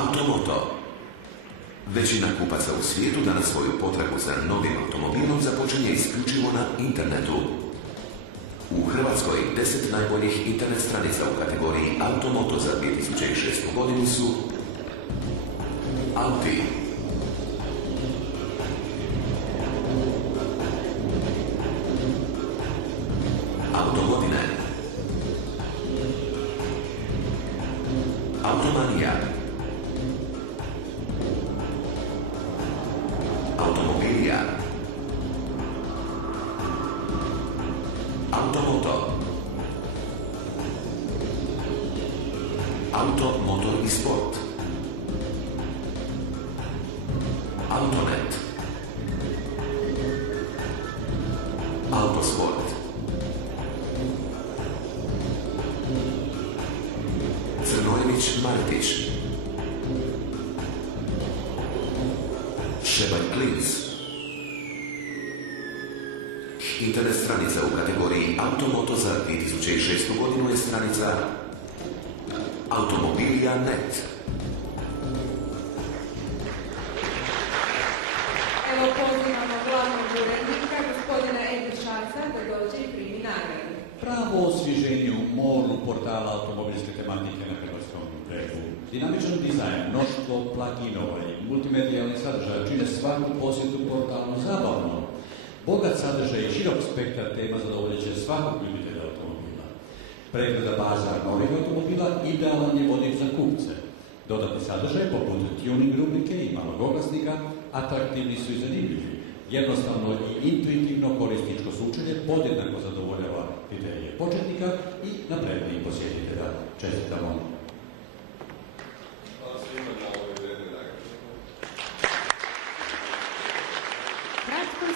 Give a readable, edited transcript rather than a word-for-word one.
Automoto. Većina kupaca u svijetu danas svoju potragu za novim automobilom započinje isključivo na internetu. U Hrvatskoj 10 najboljih internet stranica u kategoriji Automoto za 2006. godinu su Auti, Autogodine, Automanija, Automobilija, Automoto, Auto, motor i sport, Autonet, Autosport, Crnojević Martić, Šebalj Klins. Internet stranica u kategoriji Automoto za 2006. godinu je stranica Automobilija.net. Evo pozivamo glavnog urednika, gospodina Edrišaca, da dođe i primi nagradu. Pravo osvježenju moru portala automobilske tematike na hrvatskom bregu. Dinamičan dizajn, mnoštvo pluginova i multimedijalnih sadržaja čine svaku posjetu portalu zabavno. Bogat sadržaj i širok spektar tema zadovoljeće svakog ljubitelja automobila. Pregleda baza novih automobila idealan je vodič za kupce. Dodatni sadržaj poput tuning rubrike i malog oglasnika atraktivni su i zanimljivi. Jednostavno i intuitivno korisničko sučenje podjednako zadovoljava kriterije početnika i naprednijih posjetitelja. Čestitamo! Hvala svima na ovoj vrednoj nagradi. Kratko